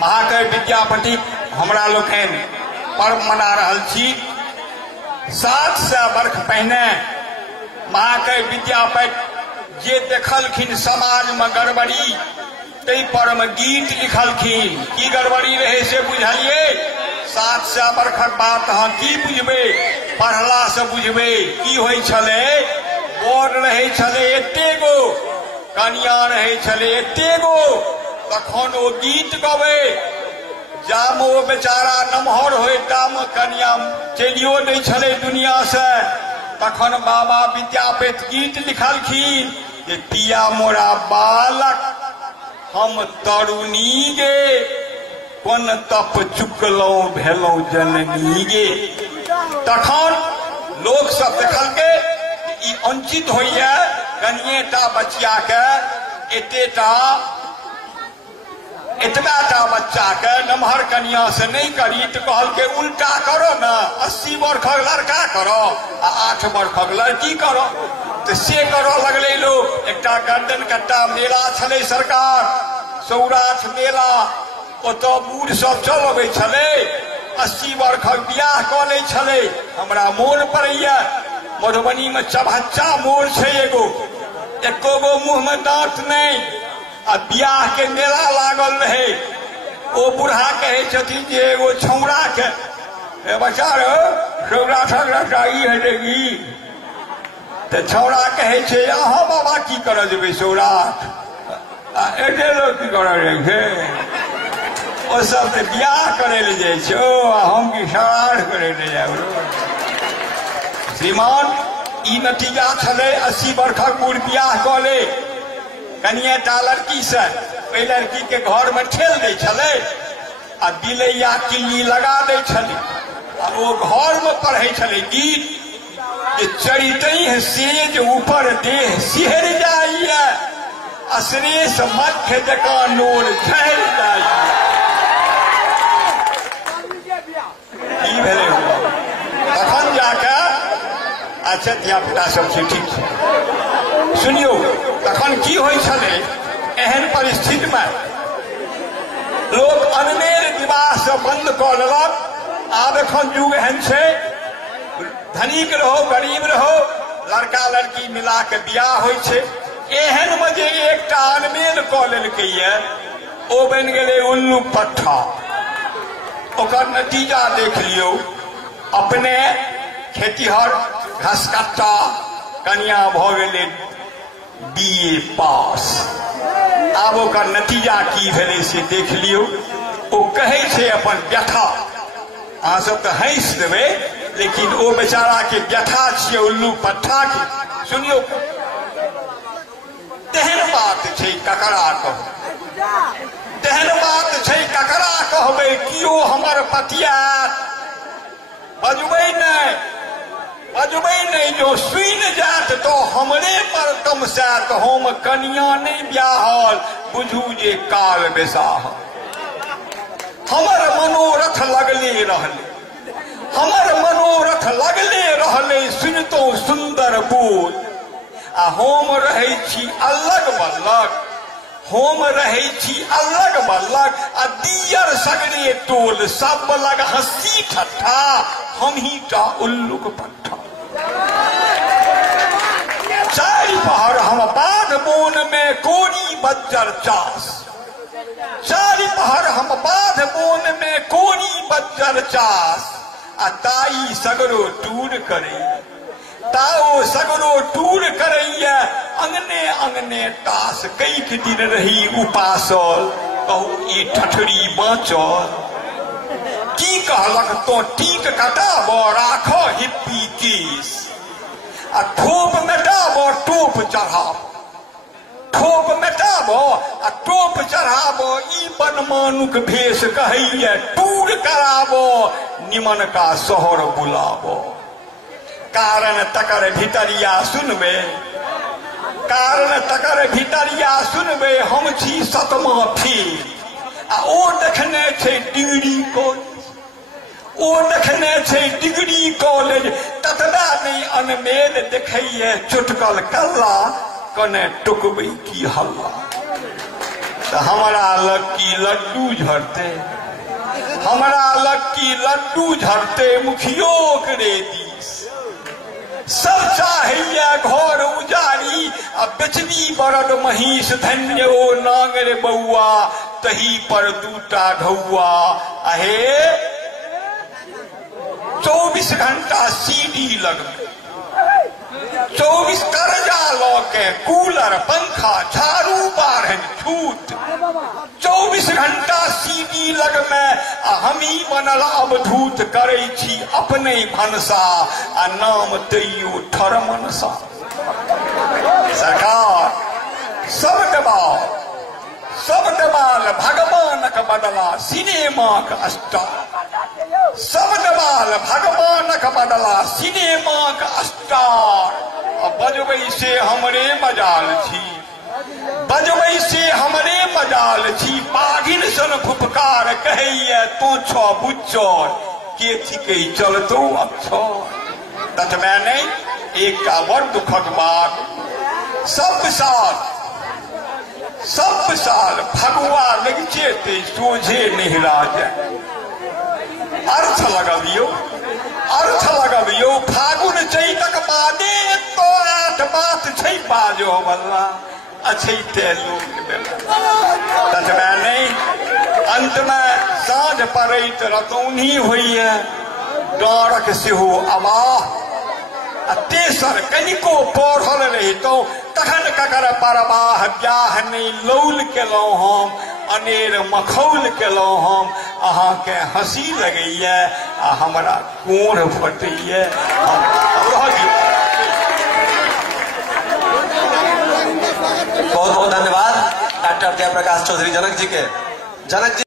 महाकवि विद्यापति हमरा लोकन पर्व मना रहल छी। 700 वर्ष पहिने महाकवि विद्यापति जे देखलखिन समाज में गड़बड़ी तै पर में गीत लिखलखिन। की गड़बड़ी रहे से बुझलिए। 700 वर्षक बात अहाँ की बुझबे, पढ़ला से बुझबे। की होय छले, बर रहे छले एते गो, कनिया रहे छले एते गो, तखन ओ गीत गवे। जाम ओ बेचारा नमहर होय ताम कनिया चलियो नहीं छले दुनिया से। तखन बाबा विद्यापति गीत लिखलखिन जे पिया मोरा बालक हम तरुणी गे, कोन तप चुकलौं भेलौं जननी गे। तखन लोक सब देखल के ई अंचित होइया कनिएटा बचिया के एतबाटा बच्चा के नमहर कनिया से नहीं करी तो कहल के उल्टा करो ना, 80 वर्षक लड़का करो आ 8 वर्षक लड़की करो। तो से करो लगले लोग। एकटा गर्दन कट्टा मेला छले सरकार, सौराठ मेला, ओतो बूढ़ सब चल अबै छले, 80 वर्षक बियाह क लै छले। हमरा मोन पड़ैया मधुबनी में चभच्चा मोड़ छै एगो, एको गो मुंह में दांत नहीं, आ बियाह के मेला लागल रहे। ओ बूढ़ा कहे छथिन जे एगो छौड़ा के बच्चा रो सौराठक लड़ाई हेगी। तो छौड़ा कहे छे अहाँ बाबा की कर जेबे सौराठ, एते लोग की कर रहे ओ सब तो बियाह करे ले जाए छो, हम की सौराठ करे ले जाए। श्रीमान ई नतीजा छले 80 वर्षक बूढ़ बियाह क ले कनिएटा लड़की से। ओई लड़की के घर में ठेल दे छले आ बिलैया किल्ली लगा दे छले आ वो घर में पढ़े छले गीत कि चरितई सेज ऊपर देह सिहर जाइए, अश्रेष मध्य जका नोर झहर जाइए। की भेले तखन जाके अच्छा धिया पुता सब छै ठीक छै। सुनियो तखन की होय छले एहन परिस्थिति में लोग अनमेल विवाह से बंद कर लेलक। आब एखन युग एहन छै धनिक रहो गरीब रहो लड़का लड़की मिला के बियाह होय छै। एहन में जे एकटा अनमेल क लेलकै ये ओ बन गेलै उल्लू पट्ठा। ओकर नतीजा देख लियो, अपने खेतीहर घसकट्टा कनिया भ गेलै BA पास। आब ओकर नतीजा की भेलै से देख लियो। ओ कहे छे अपन व्यथा, अहाँ सब तो हंस देबै लेकिन ओ बेचारा के व्यथा छियै उल्लू पट्ठा के। सुनियो तेहन बात छै ककरा कहू, तेहन बात छै ककरा कहबै। कियो हमर पतिया बजबै नहीं जो सुन जात तो हमरे पर तमसात। हम कनिया नहीं ब्याहल बुझू जे काल बेसाहल। हमर मनोरथ लगले रहले, हमर मनोरथ लगले रहले सुनतो सुंदर बोल। आ हम रहे छी अलग बल्लक, हम रहे छी अलग बल्लक आ दियर सगरे टोल सब लग हंसी ठट्ठा, हम ही टा उल्लुक पट्ठा। चारि पहर हम बाध बोन में कोरी बज्जर चास, चारि पहर हम बाध बोन में कोरी बज्जर चास। आ ताई सगरो टूर करे, ताओ सगरो टूर करैया, अंगने अंगने तास। कैक दिन रही उपासल, कहू ई ठठरी बाँचल। की कहलक तो टीक कटाब राख हिप्पी केस, आ ठोप मेटाब टोप चढ़ाब, ठोप मेटाब आ टोप चढ़ाब। ई बनमानुक भेष कहैया टूर कराब, निमन का शहर बुलाब। कारण तकर भितरिया सुनबे, कारण तकर भितरिया सुनबे। हम छी 7मा फेल आ ओ देखने छै डिग्री कॉलेज, ओ देखने छै डिग्री कॉलेज। ततबा नहीं अनमेल देखैये चुटकल कल्ला, कने टुकबै की हल्ला। तो हमारा लक्की लड्डू झड़ते, हमारा लक्की लड्डू झड़ते मुखियो करे दीस। सब चाहिए घर उजारी आ बेचनी बरद महिष धन्य ओ नांगर बउआ तही पर दूटा घौआ। आहे 24 घंटा सीडी लगबे, 24 कर्जा लो के कूलर पंखा झाड़ू बारहन छूट, 24 घंटा सीडी लगमे आ हमी बनल अवधूत करे छी अपने भनसा आ नाम तैयो ठर मनसा। सरकार सब दबाव, सब दबाल भगवानक बदला सिनेमाक स्टार, सब दबाल भगवानक बदला सिनेमाक स्टार। बजबै से हमरे मजाल छी, बजबै से हमरे मजाल छी। पागिन सन फुफकार कहैया तो छ बुच्चर के थिकै चलतो अक्षर। ततमे नहीं एक बड़ दुखक बात, सब साल फगुआ लगिचे ते सोझे नहिरा जाए। अर्थ लगबियो, अर्थ लगबियो फागुन चैतक बादे तो 8 बात छै बाजो बल्ला अछैते लोक बेला। ततमे नहीं अंत में साँझ पड़ैत रतौनी होइए डरक सेहो अवाह। तेसर कनिको पढ़ल रहितो तखन ककर परवाह ब्याह नहीं लौल केलहुँ हम, अनेर मखौल केलहुँ हम। अहाँ के हंसी लगैया आ हमरा कोढ़ फटैया। बहुत बहुत धन्यवाद डॉक्टर जयप्रकाश चौधरी जनक जी के। जनक जी